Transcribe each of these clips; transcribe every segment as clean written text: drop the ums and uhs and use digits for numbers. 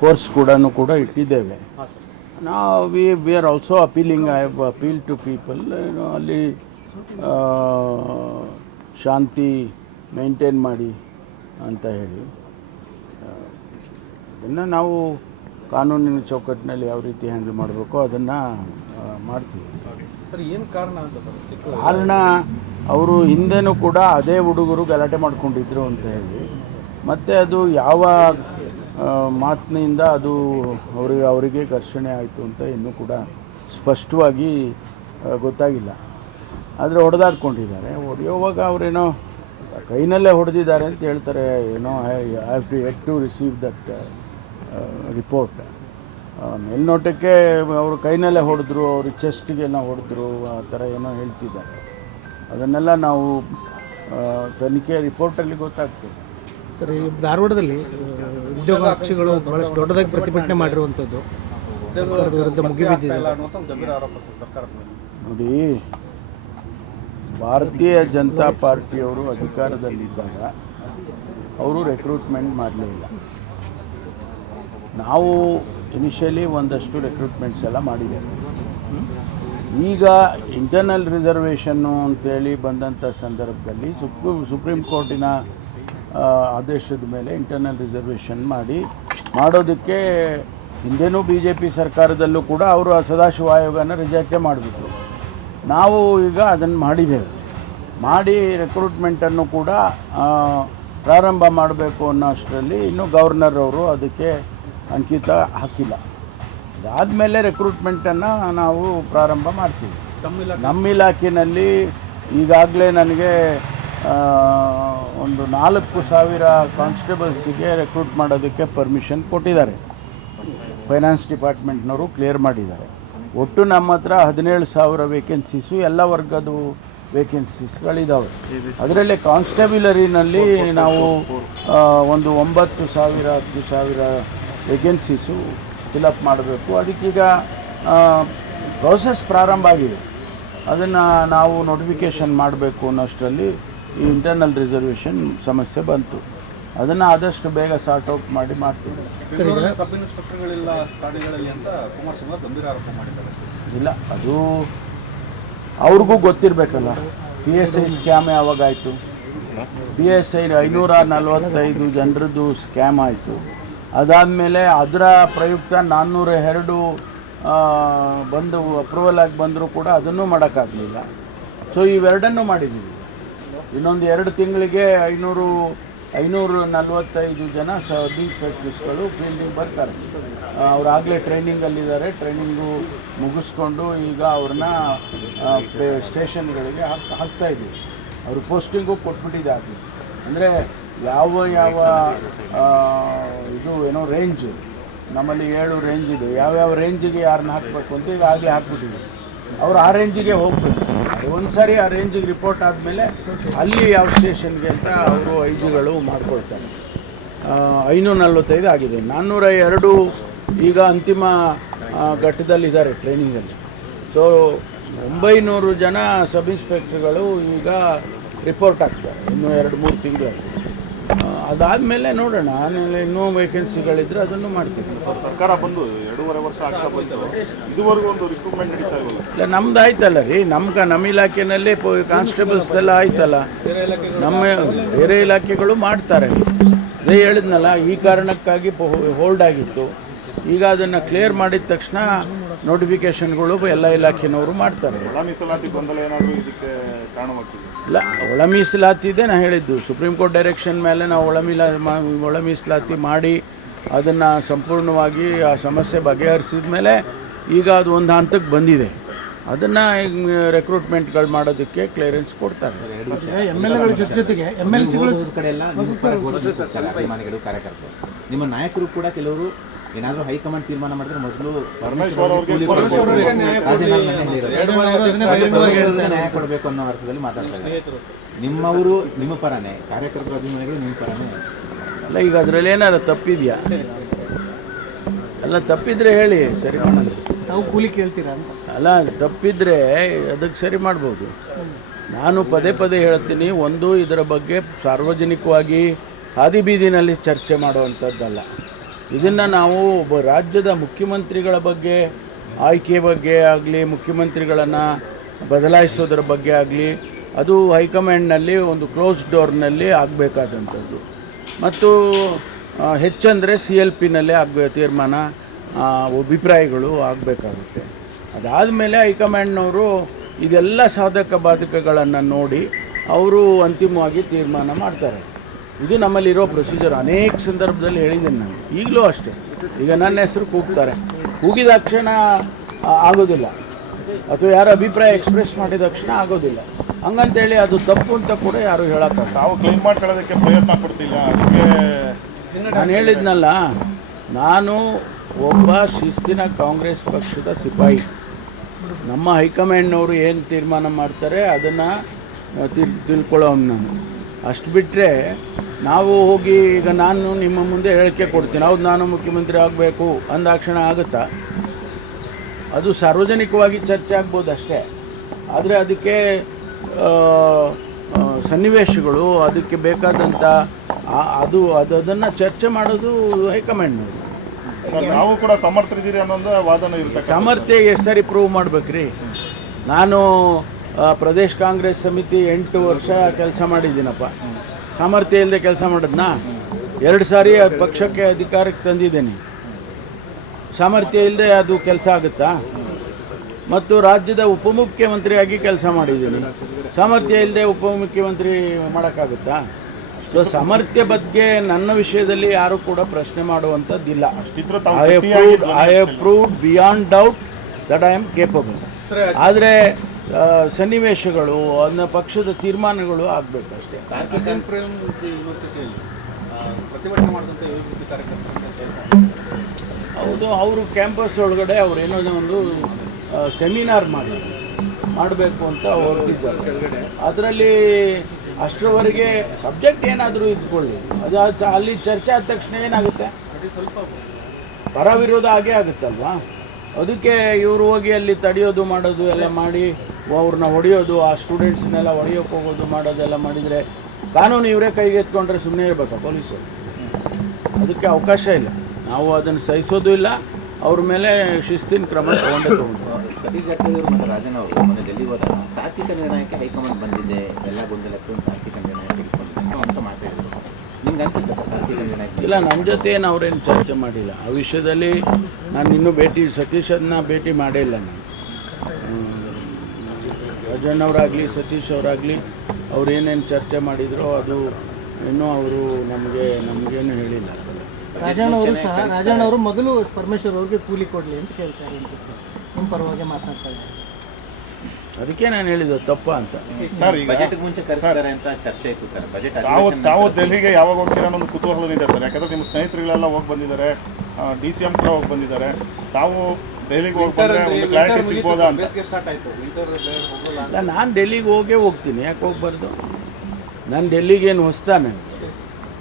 Force ಕೂಡ ಇಟ್ಟಿದ್ದೇವೆ. ನಾವು we are also appealing, I have appeal to people, ಅಲ್ಲಿ ಶಾಂತಿ ಮೇಂಟೈನ್ ಮಾಡಿ ಅಂತ ಹೇಳಿ. ಅದನ್ನು ನಾವು ಕಾನೂನಿನ ಚೌಕಟ್ಟಿನಲ್ಲಿ ಯಾವ ರೀತಿ ಹ್ಯಾಂಡಲ್ ಮಾಡಬೇಕೋ ಅದನ್ನು ಮಾಡ್ತೀವಿ. ಸರ್, ಏನು ಕಾರಣ ಅಂತ ಸರ್? ಕಾರಣ ಅವರು ಹಿಂದೆನೂ ಕೂಡ ಅದೇ ಹುಡುಗರು ಗಲಾಟೆ ಮಾಡ್ಕೊಂಡಿದ್ರು ಅಂತ ಹೇಳಿ, ಮತ್ತು ಅದು ಯಾವ ಮಾತಿನಿಂದ ಅದು ಅವರಿಗೆ ಘರ್ಷಣೆ ಆಯಿತು ಅಂತ ಇನ್ನೂ ಕೂಡ ಸ್ಪಷ್ಟವಾಗಿ ಗೊತ್ತಾಗಿಲ್ಲ. ಆದರೆ ಹೊಡೆದಾಡ್ಕೊಂಡಿದ್ದಾರೆ. ಹೊಡೆಯುವಾಗ ಅವರೇನೋ ಕೈನಲ್ಲೇ ಹೊಡೆದಿದ್ದಾರೆ ಅಂತ ಹೇಳ್ತಾರೆ. ಏನೋ I have to at to receive that report. ಮೇಲ್ನೋಟಕ್ಕೆ ಅವರು ಕೈನಲ್ಲೇ ಹೊಡೆದ್ರು, ಅವರು ಚೆಸ್ಟಿಗೆನೋ ಹೊಡೆದ್ರು, ಆ ಥರ ಏನೋ ಹೇಳ್ತಿದ್ದಾರೆ. ಅದನ್ನೆಲ್ಲ ನಾವು ತನಿಖೆ ರಿಪೋರ್ಟಲ್ಲಿ ಗೊತ್ತಾಗ್ತದೆ. ಸರ್, ಈ ಧಾರವಾಡದಲ್ಲಿ ಉದ್ಯೋಗಾಕ್ಷಿಗಳು ಬಹಳಷ್ಟು ದೊಡ್ಡದಾಗಿ ಪ್ರತಿಭಟನೆ ಮಾಡಿರುವಂಥದ್ದು ಸರ್ಕಾರದ ವಿರುದ್ಧ ಮುಗಿಬಿದ್ದಿದೆ. ನೋಡಿ, ಭಾರತೀಯ ಜನತಾ ಪಾರ್ಟಿಯವರು ಅಧಿಕಾರದಲ್ಲಿದ್ದಾಗ ಅವರು ರೆಕ್ರೂಟ್ಮೆಂಟ್ ಮಾಡಲಿಲ್ಲ. ನಾವು ಇನಿಷಿಯಲಿ ಒಂದಷ್ಟು ರೆಕ್ರೂಟ್ಮೆಂಟ್ಸ್ ಎಲ್ಲ ಮಾಡಿದ್ದೇವೆ. ಈಗ ಇಂಟರ್ನಲ್ ರಿಸರ್ವೇಷನ್ನು ಅಂತೇಳಿ ಬಂದಂಥ ಸಂದರ್ಭದಲ್ಲಿ ಸುಪ್ರೀಂ ಕೋರ್ಟಿನ ಆದೇಶದ ಮೇಲೆ ಇಂಟರ್ನಲ್ ರಿಸರ್ವೇಷನ್ ಮಾಡೋದಕ್ಕೆ ಹಿಂದೆನೂ BJP ಸರ್ಕಾರದಲ್ಲೂ ಕೂಡ ಅವರು ಸದಾಶಿವ ಆಯೋಗನ ರಿಜೆಕ್ಟೇ ಮಾಡಿಬಿಟ್ರು. ನಾವು ಈಗ ಅದನ್ನು ಮಾಡಿದ್ದೇವೆ. ಮಾಡಿ ರೆಕ್ರೂಟ್ಮೆಂಟನ್ನು ಕೂಡ ಪ್ರಾರಂಭ ಮಾಡಬೇಕು ಅನ್ನೋ ಅಷ್ಟರಲ್ಲಿ ಇನ್ನೂ ಗವರ್ನರ್ ಅವರು ಅದಕ್ಕೆ ಅಂಕಿತ ಹಾಕಿಲ್ಲ. ಅದಾದಮೇಲೆ ರೆಕ್ರೂಟ್ಮೆಂಟನ್ನು ನಾವು ಪ್ರಾರಂಭ ಮಾಡ್ತೀವಿ. ನಮ್ಮ ಇಲಾಖೆಯಲ್ಲಿ ಈಗಾಗಲೇ ನನಗೆ ಒಂದು 4,000 ಕಾನ್ಸ್ಟೇಬಲ್ಸಿಗೆ ರೆಕ್ರೂಟ್ ಮಾಡೋದಕ್ಕೆ ಪರ್ಮಿಷನ್ ಕೊಟ್ಟಿದ್ದಾರೆ. ಫೈನಾನ್ಸ್ ಡಿಪಾರ್ಟ್ಮೆಂಟ್ನವರು ಕ್ಲಿಯರ್ ಮಾಡಿದ್ದಾರೆ. ಒಟ್ಟು ನಮ್ಮ ಹತ್ರ 17,000 ವೇಕೆನ್ಸೀಸು, ಎಲ್ಲ ವರ್ಗದ ವೇಕೆನ್ಸೀಸ್ಗಳಿದ್ದಾವೆ. ಅದರಲ್ಲಿ ಕಾನ್ಸ್ಟೇಬಲರಿನಲ್ಲಿ ನಾವು ಒಂದು 9,000 10,000 ವೇಕೆನ್ಸೀಸು ಫಿಲಪ್ ಮಾಡಬೇಕು. ಅದಕ್ಕೀಗ ಪ್ರೋಸೆಸ್ ಪ್ರಾರಂಭ ಆಗಿದೆ. ಅದನ್ನು ನಾವು ನೋಟಿಫಿಕೇಷನ್ ಮಾಡಬೇಕು ಅನ್ನೋಷ್ಟರಲ್ಲಿ ಈ ಇಂಟರ್ನಲ್ ರಿಸರ್ವೇಷನ್ ಸಮಸ್ಯೆ ಬಂತು. ಅದನ್ನು ಆದಷ್ಟು ಬೇಗ ಸಾರ್ಟ್ ಔಟ್ ಮಾಡ್ತೀವಿ. ಸಬ್ ಇನ್ಸ್ಪೆಕ್ಟರ್ಗಳಿಲ್ಲ ಠಾಣೆಗಳಲ್ಲಿ ಅಂತ ಕುಮಾರಸ್ವಾಮಿ ಗಂಭೀರ ಆರೋಪ ಮಾಡಿದ್ದಾರೆ. ಇಲ್ಲ, ಅದು ಅವ್ರಿಗೂ ಗೊತ್ತಿರಬೇಕಲ್ಲ. PSI ಸ್ಕ್ಯಾಮ್ ಯಾವಾಗಾಯಿತು? PSI 545 ಜನರದ್ದು ಸ್ಕ್ಯಾಮ್ ಆಯಿತು. ಅದಾದಮೇಲೆ ಅದರ ಪ್ರಯುಕ್ತ 402 ಬಂದು ಅಪ್ರೂವಲ್ ಆಗಿ ಬಂದರೂ ಕೂಡ ಅದನ್ನು ಮಾಡೋಕ್ಕಾಗಲಿಲ್ಲ. ಸೊ ಇವೆರಡನ್ನೂ ಮಾಡಿದ್ದೀವಿ. ಇನ್ನೊಂದು 2 ತಿಂಗಳಿಗೆ 545 ಜನ ಸಬ್ ಇನ್ಸ್ಪೆಕ್ಟರ್ಸ್ಗಳು ಫೀಲ್ಡಿಗೆ ಬರ್ತಾರೆ. ಅವರಾಗಲೇ ಟ್ರೈನಿಂಗಲ್ಲಿದ್ದಾರೆ. ಟ್ರೈನಿಂಗು ಮುಗಿಸ್ಕೊಂಡು ಈಗ ಅವ್ರನ್ನ ಸ್ಟೇಷನ್ಗಳಿಗೆ ಹಾಕ್ತಾಯಿದ್ದೀವಿ. ಅವರು ಪೋಸ್ಟಿಂಗು ಕೊಟ್ಬಿಟ್ಟಿದ್ದಾರೆ. ಅಂದರೆ ಯಾವ ಇದು ಏನೋ ರೇಂಜ್, ನಮ್ಮಲ್ಲಿ 7 ರೇಂಜ್ ಇದೆ. ಯಾವ್ಯಾವ ರೇಂಜಿಗೆ ಯಾರನ್ನ ಹಾಕಬೇಕು ಅಂತ ಈಗಾಗಲೇ ಹಾಕ್ಬಿಟ್ಟಿದ್ದೀವಿ. ಅವರು ಆ ರೇಂಜಿಗೆ ಹೋಗ್ಬೇಕು. ಒಂದು ಸಾರಿ ಆ ರೇಂಜಿಗೆ ರಿಪೋರ್ಟ್ ಆದಮೇಲೆ ಅಲ್ಲಿ ಯಾವ ಸ್ಟೇಷನ್ಗೆ ಅಂತ ಅವರು ಐಜಿಗಳು ಮಾಡ್ಕೊಳ್ತಾರೆ. 545 ಆಗಿದೆ. 402 ಈಗ ಅಂತಿಮ ಘಟ್ಟದಲ್ಲಿದ್ದಾರೆ ಟ್ರೈನಿಂಗಲ್ಲಿ. ಸೊ 900 ಜನ ಸಬ್ ಇನ್ಸ್ಪೆಕ್ಟರ್ಗಳು ಈಗ ರಿಪೋರ್ಟ್ ಆಗ್ತಾರೆ. ಇನ್ನೂ 2-3 ತಿಂಗಳಲ್ಲಿ. ಅದಾದಮೇಲೆ ನೋಡೋಣ. ಆಮೇಲೆ ಇನ್ನೂ ವೇಕೆನ್ಸಿಗಳಿದ್ರೆ ಅದನ್ನು ಮಾಡ್ತೀವಿ. ಸರ್ಕಾರ ಬಂದು 2.5 ವರ್ಷ ಆಗ್ತಾ ಬಂತು. ಇದುವರೆಗೂ ಒಂದು ರಿಕ್ರೂಟ್ಮೆಂಟ್ ನಡೀತಾ ಇರಲಿಲ್ಲ. ಇಲ್ಲ, ನಮ್ದು ಆಯ್ತಲ್ಲ ರೀ. ನಮ್ಮ ಇಲಾಖೆಯಲ್ಲಿ ಕಾನ್ಸ್ಟೇಬಲ್ಸ್ ಎಲ್ಲ ಆಯ್ತಲ್ಲ. ನಮ್ಮ ಬೇರೆ ಇಲಾಖೆಗಳು ಮಾಡ್ತಾರೆ. ಅದೇ ಹೇಳಿದ್ನಲ್ಲ, ಈ ಕಾರಣಕ್ಕಾಗಿ ಹೋಲ್ಡ್ ಆಗಿತ್ತು. ಈಗ ಅದನ್ನು ಕ್ಲಿಯರ್ ಮಾಡಿದ ತಕ್ಷಣ ನೋಟಿಫಿಕೇಷನ್ಗಳು ಎಲ್ಲ ಇಲಾಖೆನವರು ಮಾಡ್ತಾರೆ. ಒಳ ಮೀಸಲಾತಿ ಗೊಂದಲ ಏನಾದರೂ ಇದಕ್ಕೆ ಕಾರಣವಾಗ್ತಿದೆ? ಇಲ್ಲ, ಒಳ ಮೀಸಲಾತಿ ಇದೆ. ನಾನು ಹೇಳಿದ್ದು ಸುಪ್ರೀಂ ಕೋರ್ಟ್ ಡೈರೆಕ್ಷನ್ ಮೇಲೆ ನಾವು ಒಳ ಮೀಸಲಾತಿ ಮಾಡಿ ಅದನ್ನು ಸಂಪೂರ್ಣವಾಗಿ ಆ ಸಮಸ್ಯೆ ಬಗೆಹರಿಸಿದ ಮೇಲೆ ಈಗ ಅದು ಒಂದು ಹಂತಕ್ಕೆ ಬಂದಿದೆ. ಅದನ್ನು ರೆಕ್ರೂಟ್ಮೆಂಟ್ಗಳು ಮಾಡೋದಕ್ಕೆ ಕ್ಲಿಯರೆನ್ಸ್ ಕೊಡ್ತಾರೆ. MLAಗಳ ಜೊತೆಗೆ MLCಗಳ ಕಡೆ ಎಲ್ಲ ಅಭಿಮಾನಿಗಳು, ಕಾರ್ಯಕರ್ತರು, ನಿಮ್ಮ ನಾಯಕರು ಕೂಡ ಕೆಲವರು ಏನಾದರೂ ಹೈಕಮಾಂಡ್ ತೀರ್ಮಾನ ಮಾಡಿದ್ರೆ ಮೊದಲು ನ್ಯಾಯ ಕೊಡಬೇಕು ಅನ್ನೋ ಅರ್ಥದಲ್ಲಿ ಮಾತಾಡ್ತಾರೆ. ನಿಮ್ಮವರು ನಿಮ್ಮ ಪರನೇ, ಕಾರ್ಯಕರ್ತರು ಅಭಿಮಾನಿಗಳು ನಿಮ್ಮ ಪರನೇ ಅಲ್ಲ. ಈಗ ಅದರಲ್ಲಿ ಏನಾರು ತಪ್ಪಿದೆಯಾ? ಎಲ್ಲ ತಪ್ಪಿದ್ರೆ ಹೇಳಿ, ಸರಿ ಮಾಡೋದು. ನಾವು ಕೂಲಿ ಕೇಳ್ತೀರಾ ಅಂತ ಅಲ್ಲ, ತಪ್ಪಿದ್ರೆ ಅದಕ್ಕೆ ಸರಿ ಮಾಡ್ಬೋದು. ನಾನು ಪದೇ ಹೇಳ್ತೀನಿ, ಒಂದು ಇದರ ಬಗ್ಗೆ ಸಾರ್ವಜನಿಕವಾಗಿ ಹಾದಿ ಬೀದಿನಲ್ಲಿ ಚರ್ಚೆ ಮಾಡುವಂಥದ್ದಲ್ಲ. ಇದನ್ನು ನಾವು ಒಬ್ಬ ರಾಜ್ಯದ ಮುಖ್ಯಮಂತ್ರಿಗಳ ಬಗ್ಗೆ ಆಯ್ಕೆ ಬಗ್ಗೆ ಆಗಲಿ, ಮುಖ್ಯಮಂತ್ರಿಗಳನ್ನು ಬದಲಾಯಿಸೋದ್ರ ಬಗ್ಗೆ ಆಗಲಿ, ಅದು ಹೈಕಮಾಂಡ್ನಲ್ಲಿ ಒಂದು ಕ್ಲೋಸ್ ಡೋರ್ನಲ್ಲಿ ಆಗಬೇಕಾದಂಥದ್ದು. ಮತ್ತು ಹೆಚ್ಚಂದರೆ CLPನಲ್ಲೇ ತೀರ್ಮಾನ, ಅಭಿಪ್ರಾಯಗಳು ಆಗಬೇಕಾಗುತ್ತೆ. ಅದಾದಮೇಲೆ ಹೈಕಮಾಂಡ್ನವರು ಇದೆಲ್ಲ ಸಾಧಕ ಬಾಧಕಗಳನ್ನು ನೋಡಿ ಅವರು ಅಂತಿಮವಾಗಿ ತೀರ್ಮಾನ ಮಾಡ್ತಾರೆ. ಇದು ನಮ್ಮಲ್ಲಿರೋ ಪ್ರೊಸೀಜರ್. ಅನೇಕ ಸಂದರ್ಭದಲ್ಲಿ ಹೇಳಿದ್ದೀನಿ ನಾನು, ಈಗಲೂ ಅಷ್ಟೇ. ಈಗ ನನ್ನ ಹೆಸರು ಕೂಗ್ತಾರೆ, ಕೂಗಿದ ತಕ್ಷಣ ಆಗೋದಿಲ್ಲ, ಅಥವಾ ಯಾರ ಅಭಿಪ್ರಾಯ ಎಕ್ಸ್ಪ್ರೆಸ್ ಮಾಡಿದ ತಕ್ಷಣ ಆಗೋದಿಲ್ಲ. ಹಂಗಂತೇಳಿ ಅದು ತಪ್ಪು ಅಂತ ಕೂಡ ಯಾರು ಹೇಳೋಕ್ಕಾಗಲ್ಲ. ನಾವು ಕ್ಲೀನ್ ಮಾಡ್ಕೊಳ್ಳೋದಕ್ಕೆ ಪ್ರಯತ್ನ ಪಡ್ತಿಲ್ಲ. ಅದಕ್ಕೆ ನಾನು ಹೇಳಿದ್ನಲ್ಲ, ನಾನು ಒಬ್ಬ ಶಿಸ್ತಿನ ಕಾಂಗ್ರೆಸ್ ಪಕ್ಷದ ಸಿಪಾಯಿ. ನಮ್ಮ ಹೈಕಮಾಂಡ್ನವರು ಏನು ತೀರ್ಮಾನ ಮಾಡ್ತಾರೆ ಅದನ್ನು ತಿಳ್ಕೊಳ್ಳೋನು ನಾನು. ಅಷ್ಟು ಬಿಟ್ಟರೆ ನಾವು ಹೋಗಿ ಈಗ ನಾನು ನಿಮ್ಮ ಮುಂದೆ ಹೇಳಿಕೆ ಕೊಡ್ತೀನಿ, ಹೌದು ನಾನು ಮುಖ್ಯಮಂತ್ರಿ ಆಗಬೇಕು ಅಂದಾಕ್ಷಣ ಆಗುತ್ತಾ? ಅದು ಸಾರ್ವಜನಿಕವಾಗಿ ಚರ್ಚೆ ಆಗ್ಬೋದು ಅಷ್ಟೇ. ಆದರೆ ಅದಕ್ಕೆ ಸನ್ನಿವೇಶಗಳು, ಅದಕ್ಕೆ ಬೇಕಾದಂಥ ಅದನ್ನು ಚರ್ಚೆ ಮಾಡೋದು ಹೈಕಮಾಂಡ್ನವರು. ಸರ್, ನಾವು ಕೂಡ ಸಮರ್ಥರಿದ್ದೀರಿ ಅನ್ನೋದು ವಾದನ ಇರುತ್ತೆ. ಸಾಮರ್ಥ್ಯ ಎಷ್ಟು ಸಾರಿ ಪ್ರೂವ್ ಮಾಡ್ಬೇಕ್ರಿ? ನಾನು ಪ್ರದೇಶ್ ಕಾಂಗ್ರೆಸ್ ಸಮಿತಿ 8 ವರ್ಷ ಕೆಲಸ ಮಾಡಿದ್ದೀನಪ್ಪ. ಸಾಮರ್ಥ್ಯ ಇಲ್ಲದೆ ಕೆಲಸ ಮಾಡಿದ್ನಾ? 2 ಸಾರಿ ಪಕ್ಷಕ್ಕೆ ಅಧಿಕಾರಕ್ಕೆ ತಂದಿದ್ದೇನೆ. ಸಾಮರ್ಥ್ಯ ಇಲ್ಲದೆ ಅದು ಕೆಲಸ ಆಗುತ್ತಾ? ಮತ್ತು ರಾಜ್ಯದ ಉಪಮುಖ್ಯಮಂತ್ರಿಯಾಗಿ ಕೆಲಸ ಮಾಡಿದ್ದೀನಿ. ಸಾಮರ್ಥ್ಯ ಇಲ್ಲದೆ ಉಪಮುಖ್ಯಮಂತ್ರಿ ಮಾಡೋಕ್ಕಾಗುತ್ತಾ? ಸೊ ಸಾಮರ್ಥ್ಯ ಬಗ್ಗೆ ನನ್ನ ವಿಷಯದಲ್ಲಿ ಯಾರೂ ಕೂಡ ಪ್ರಶ್ನೆ ಮಾಡುವಂಥದ್ದಿಲ್ಲ. I have proved beyond doubt that I am capable. ಆದರೆ ಸನ್ನಿವೇಶಗಳು, ಅದನ್ನ ಪಕ್ಷದ ತೀರ್ಮಾನಗಳು ಆಗಬೇಕಷ್ಟೇ. ಯೂನಿವರ್ಸಿಟಿಯಲ್ಲಿ ಪ್ರತಿಭಟನೆ ಮಾಡಿದಂಥ ಯುವಕೃತಿ ಕಾರ್ಯಕರ್ತರು ಹೌದು, ಅವರು ಕ್ಯಾಂಪಸ್ ಒಳಗಡೆ ಅವರೇನೋ ಒಂದು ಸೆಮಿನಾರ್ ಮಾಡಬೇಕು ಅಂತ ಹೊರಟಿದ್ದಾರೆ. ಅದರಲ್ಲಿ ಅಷ್ಟರವರೆಗೆ ಸಬ್ಜೆಕ್ಟ್ ಏನಾದರೂ ಇದ್ಕೊಳ್ಳಿ, ಅದು ಅಲ್ಲಿ ಚರ್ಚೆ ಆದ ತಕ್ಷಣ ಏನಾಗುತ್ತೆ? ಸ್ವಲ್ಪ ಪರ ವಿರೋಧ ಆಗೇ ಆಗುತ್ತಲ್ವಾ? ಅದಕ್ಕೆ ಇವರು ಹೋಗಿ ಅಲ್ಲಿ ತಡೆಯೋದು ಮಾಡೋದು ಎಲ್ಲ ಮಾಡಿ ಅವ್ರನ್ನ ಹೊಡೆಯೋದು, ಆ ಸ್ಟೂಡೆಂಟ್ಸ್ನೆಲ್ಲ ಹೊಡೆಯೋಕೆ ಹೋಗೋದು ಮಾಡೋದೆಲ್ಲ ಮಾಡಿದರೆ ಕಾನೂನು ಇವರೇ ಕೈಗೆತ್ಕೊಂಡ್ರೆ ಸುಮ್ಮನೆ ಇರಬೇಕಾ ಪೊಲೀಸರು? ಅದಕ್ಕೆ ಅವಕಾಶ ಇಲ್ಲ. ನಾವು ಅದನ್ನು ಸಹಿಸೋದು ಇಲ್ಲ. ಅವ್ರ ಮೇಲೆ ಶಿಸ್ತಿನ ಕ್ರಮ ತಗೊಂಡು ಸತೀಶ್ ಜಾರಕಿಹೊಳಿ ಮತ್ತು ರಾಜಣ್ಣ ಅವರು ಮೊನ್ನೆ ಡೆಲ್ಲಿಗೆ ಹೋದಾಗ ತಾರ್ಕಿಕ ನಿರ್ಣಯಕ್ಕೆ ಹೈಕಮಾಂಡ್ ಬಂದಿದೆ, ಎಲ್ಲ ಗೊಂದಲಕ್ಕೆ ಒಂದು ತಾರ್ಕಿಕ ನಿರ್ಣಯ ತೆಗೆದುಕೊಂಡಿದೆ ಅಂತ ಮಾತಾಡಿದ್ರು. ನಿಮ್ಗೆ ಅನ್ಸುತ್ತೆ ಸರ್ ತಾರ್ಕಿಕ ನಿರ್ಣಯ? ಇಲ್ಲ, ನನ್ನ ಜೊತೆ ಏನು ಅವರೇನು ಚರ್ಚೆ ಮಾಡಿಲ್ಲ ಆ ವಿಷಯದಲ್ಲಿ. ನಾನು ಇನ್ನೂ ಸತೀಶನ್ನ ಭೇಟಿ ಮಾಡೇ ಇಲ್ಲ. ನಾನು ರಾಜಣ್ಣವರಾಗಲಿ ಸತೀಶ್ ಅವರಾಗಲಿ ಅವ್ರು ಏನೇನು ಚರ್ಚೆ ಮಾಡಿದ್ರು ಅದು ಇನ್ನೂ ಅವರು ನಮಗೇನು ಹೇಳಿಲ್ಲ. ರಾಜಣ್ಣ ಅವರು ಮೊದಲು ಪರಮೇಶ್ವರ್ ಅವ್ರಿಗೆ ಕೂಲಿ ಕೊಡಲಿ ಅಂತ ಕೇಳ್ತಾರೆ ಅಂತ ಸರ್, ನಿಮ್ಮ ಪರವಾಗಿ ಮಾತನಾಡ್ತಾ ಇದ್ದಾರೆ. ಅದಕ್ಕೆ ನಾನು ಹೇಳಿದ್ದು ತಪ್ಪ ಅಂತ. ಸರ್, ಈಗ ಬಜೆಟ್ ಮುಂಚೆ ಕರೆಸ್ತಾರೆ ಅಂತ ಚರ್ಚೆ ಇತ್ತು ಸರ್. ಬಜೆಟ್ ತಾವು ದೆಹಲಿಗೆ ಯಾವಾಗ ಹೋಗ್ತೀರಾ ಅನ್ನೋದು ಕುತೂಹಲವಿದೆ ಸರ್. ಯಾಕಂದ್ರೆ ನಿಮ್ಮ ಸ್ನೇಹಿತರುಗಳೆಲ್ಲ ಹೋಗಿ ಬಂದಿದ್ದಾರೆ, DCM ಕೂಡ ಹೋಗಿ ಬಂದಿದ್ದಾರೆ. ತಾವು ದೆಹಲಿಗೆ ಹೋಗಿ ಬಂದರೆ ಒಂದು ಕ್ಲಾರಿಟಿ ಸಿಗ್ಬೋದಾ ಅಂತ. ಸ್ಟಾರ್ಟ್ ಆಯಿತು, ಇಲ್ಲ, ನಾನು ಡೆಲ್ಲಿಗೆ ಹೋಗ್ತೀನಿ. ಯಾಕೆ ಹೋಗ್ಬಾರ್ದು? ನಾನು ಡೆಲ್ಲಿಗೇನು ಹೊಸ್ತಾನೆ,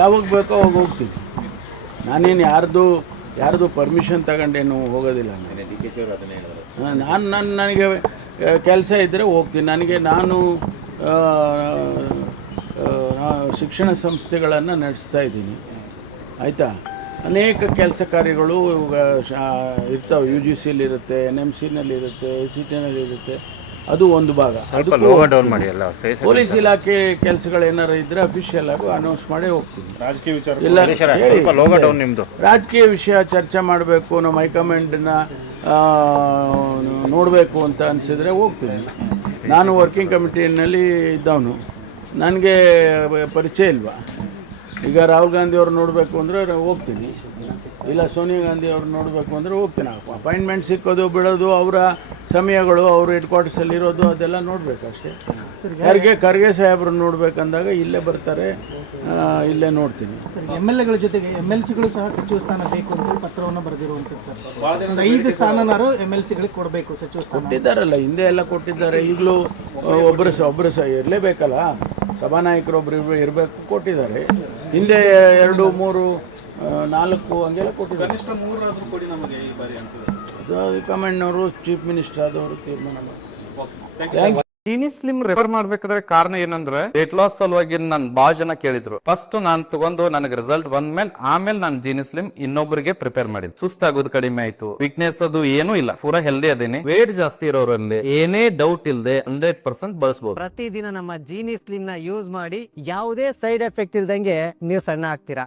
ಯಾವಾಗ ಬೇಕೋ ಹೋಗ್ತೀನಿ. ನಾನೇನು ಯಾರ್ದು ಪರ್ಮಿಷನ್ ತಗೊಂಡೇನು ಹೋಗೋದಿಲ್ಲ. DKಶಿ ಅವರು ಅದನ್ನೇ ಹೇಳಿದ್ರು. ನನಗೆ ಕೆಲಸ ಇದ್ದರೆ ಹೋಗ್ತೀನಿ. ನಾನು ಶಿಕ್ಷಣ ಸಂಸ್ಥೆಗಳನ್ನು ನಡೆಸ್ತಾ ಇದ್ದೀನಿ, ಆಯಿತಾ? ಅನೇಕ ಕೆಲಸ ಕಾರ್ಯಗಳು ಇರ್ತವೆ. UGCಲಿರುತ್ತೆ, NMCನಲ್ಲಿರುತ್ತೆ, ACTನಲ್ಲಿರುತ್ತೆ. ಅದು ಒಂದು ಭಾಗ. ಪೊಲೀಸ್ ಇಲಾಖೆ ಕೆಲಸಗಳೇನಾರು ಇದ್ದರೆ ಅಫಿಷಿಯಲ್ ಆಗಿ ಅನೌನ್ಸ್ ಮಾಡಿ ಹೋಗ್ತೀನಿ. ರಾಜಕೀಯ ವಿಚಾರ ಇಲ್ಲ, ರಾಜಕೀಯ ವಿಷಯ ಚರ್ಚೆ ಮಾಡಬೇಕು, ನಮ್ಮ ಹೈಕಮಾಂಡನ್ನ ನೋಡಬೇಕು ಅಂತ ಅನಿಸಿದ್ರೆ ಹೋಗ್ತೀನಿ. ನಾನು ವರ್ಕಿಂಗ್ ಕಮಿಟಿನಲ್ಲಿ ಇದ್ದವನು, ನನಗೆ ಪರಿಚಯ ಇಲ್ವಾ? ಈಗ ರಾಹುಲ್ ಗಾಂಧಿ ಅವ್ರು ನೋಡಬೇಕು ಅಂದರೆ ಹೋಗ್ತೀನಿ, ಇಲ್ಲ ಸೋನಿಯಾ ಗಾಂಧಿ ಅವ್ರು ನೋಡಬೇಕು ಅಂದರೆ ಹೋಗ್ತೀನಿ. ಅಪಾಯಿಂಟ್ಮೆಂಟ್ ಸಿಕ್ಕೋದು ಬಿಡೋದು ಅವರ ಸಮಯಗಳು, ಅವರು ಹೆಡ್ ಕ್ವಾರ್ಟರ್ಸಲ್ಲಿರೋದು ಅದೆಲ್ಲ ನೋಡಬೇಕು ಅಷ್ಟೇ. ಖರ್ಗೆ ಸಾಹೇಬ್ರನ್ನ ನೋಡ್ಬೇಕಂದಾಗ ಇಲ್ಲೇ ಬರ್ತಾರೆ, ಇಲ್ಲೇ ನೋಡ್ತೀನಿ. MLAಗಳ ಜೊತೆಗೆ MLCಗಳು ಸಹ ಸಚಿವ ಸ್ಥಾನ ಬೇಕು ಅಂತ ಪತ್ರವನ್ನು ಬರೆದಿರುವಂಥದ್ದು ಸರ್. 5 ಸ್ಥಾನನಾರು MLCಗಳಿಗೆ ಕೊಡಬೇಕು ಸಚಿವ ಸ್ಥಾನ ಕೊಟ್ಟಿದ್ದಾರಲ್ಲ, ಹಿಂದೆ ಎಲ್ಲ ಕೊಟ್ಟಿದ್ದಾರೆ. ಈಗಲೂ ಒಬ್ಬರು ಸಹ ಇರಲೇಬೇಕಲ್ಲ, ಸಭಾನಾಯಕರೊಬ್ಬರು ಇರಬೇಕು, ಕೊಟ್ಟಿದ್ದಾರೆ. ಹಿಂದೆ 2, 3, 4 ಹಂಗೆಲ್ಲ ಕೊಟ್ಟಿದ್ದಾರೆ. ಕನಿಷ್ಠ 3 ಆದರೂ ಕೊಡಿ ನಮಗೆ ಈ ಬಾರಿ ಅಂತ ಅದು ಹೈಕಮಾಂಡ್ನವರು, ಚೀಫ್ ಮಿನಿಸ್ಟರ್ ಆದವರು ತೀರ್ಮಾನ ಮಾಡಿ. Thank you. ಜೀನಿ ಸ್ಲಿಮ್ ರೆಫರ್ ಮಾಡ್ಬೇಕಾದ್ರೆ ಕಾರಣ ಏನಂದ್ರೆ ವೇಟ್ ಲಾಸ್ ಸಲುವಾಗಿ ನನ್ ಬಾಳ ಜನ ಕೇಳಿದ್ರು. ಫಸ್ಟ್ ನಾನ್ ತಗೊಂಡು ನನಗೆ ರಿಸಲ್ಟ್ ಬಂದ್ಮೇಲೆ ಆಮೇಲೆ ನಾನು ಜೀನಿ ಸ್ಲಿಮ್ ಇನ್ನೊಬ್ಬರಿಗೆ ಪ್ರಿಪೇರ್ ಮಾಡಿದ್. ಸುಸ್ತಾಗೋದು ಕಡಿಮೆ ಆಯ್ತು, ವೀಕ್ನೆಸ್ ಅದು ಏನೂ ಇಲ್ಲ, ಪೂರಾ ಹೆಲ್ದಿ ಅದೇನಿ. ವೇಟ್ ಜಾಸ್ತಿ ಇರೋರಲ್ಲಿ ಏನೇ ಡೌಟ್ ಇಲ್ಲದೆ 100% ಬಳಸಬಹುದು. ಪ್ರತಿದಿನ ನಮ್ಮ ಜೀನಿ ಸ್ಲಿಮ್ ನ ಯೂಸ್ ಮಾಡಿ ಯಾವುದೇ ಸೈಡ್ ಎಫೆಕ್ಟ್ ಇಲ್ದಂಗೆ ನೀವು ಸಣ್ಣ ಆಗ್ತೀರಾ.